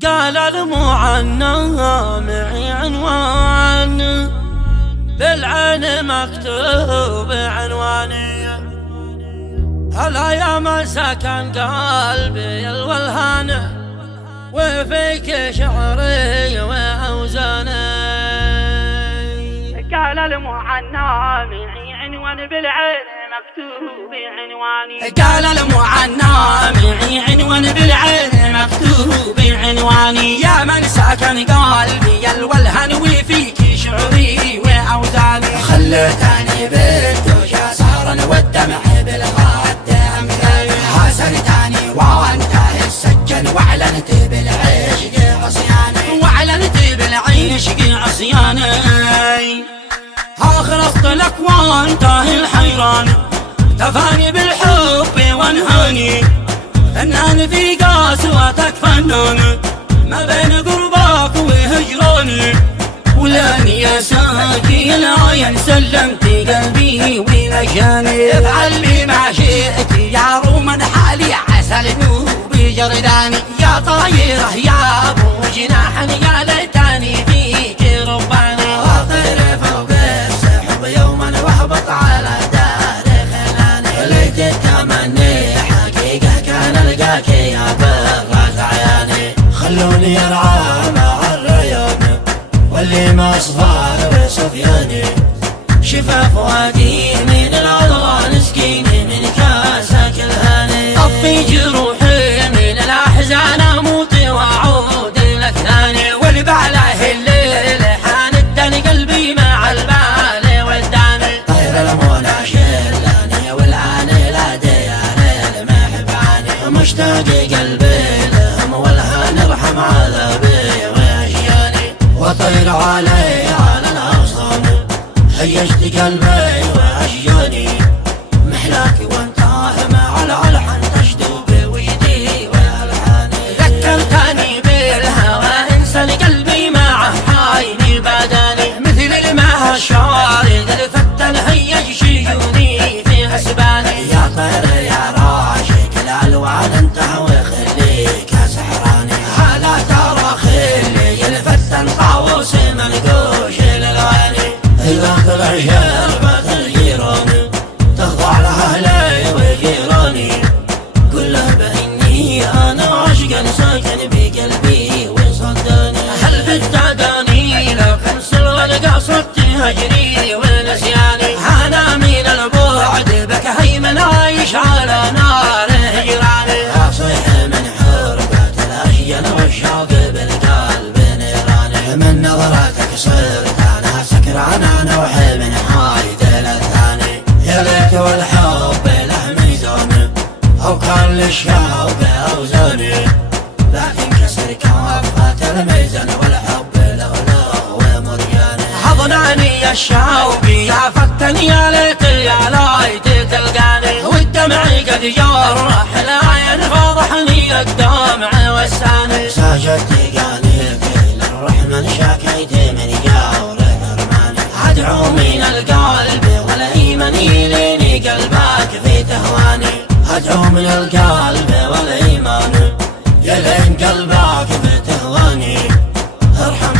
قال المعنى معي عنوان، بالعين مكتوب عنواني. هلا يا من سكن قلبي الولهان، وفيك شعري واوزاني. قال المعنى معي عنوان، بالعين مكتوب عنواني. قال المعنى معي عنوان، بالعين مكتوب عنواني. يا من سكن قلبي الولهان، وفيك شعري واوزاني. خلتني بالدجى سهرا والدمع بالخد امثالي. حسرتني وانتهى السجن، واعلنت بالعشق عصياني. واعلنت بالعشق عصياني. خلصت لك وانتهى الحيران، تفاني بالحب وانهاني. فنان في قسوتك فنان، ما بين قربك وهجراني. ولاني يا ساقي العين سلمت قلبي ولجاني. افعل بي ما شئت يا روما حالي، عسى ذنوبي جرداني. يا طايره يا ابو جناح، يا ليتني فيك رباني. اطير فوق السحب يوما واهبط على دار خلاني. ليت التمني حقيقه كان القاك يا براس عياني. خلوني ارعى مع الريان، واللي ما صفار وصفياني. شفا فؤادي من العضوان، اسقيني من كاسك الهاني. طفي جروحي من الاحزان، اموت واعود لك ثاني. والبعله الليل حان الدني، قلبي مع البال وداني. طير المنى شلاني، والعان لا ديار المحباني. مشتاق قلبي لهم والهان، ارحم عذابي واشياني. وطير علي على الاغصان، هيجت قلبي واشجاني. محلاك وانتاه مع الالحان، تشدو بوجدي والحاني. ذكرتني بالهوى انسى قلبي معه حايني بداني. مثل الماء الشارد الفتن هيج شجوني في حسباني. يا طير يا راشق الالوان، انت وخليك سحراني. هلا ترى خلي الفتن طاووس منقوش الالواني. إذا طلع شربة الجيران، تخضع لها أهلي وجيراني. كله بإني أنا عشقا ساكن بقلبي وصداني. هل بالتعداني لو كنسل والقى صرت هجري ونسياني. أنا من البعد بك هيمن عايش على نار هجراني. أصيح من حربة الأشجان والشوق بالقلب نيراني. من نظرتك صرت أنا سكران، انا وحب حايد الثاني. يا ليت والحب له ميزان، او كان للشوق اوزاني. لكن كسر كافة الميزان، والحب له ومرجاني. حضناني يا الشوق يا فتن، يا ليت يا ليت تلقاني. والدمع قد جرح العين، فضحني الدمع والساني. ساجدت قانيك للرحمن، شاكيت من جور أدعو من القلب والإيمان، يليني قلبك في تهواني. أدعو من القلب والإيمان، يلين قلبك في تهواني. ارحم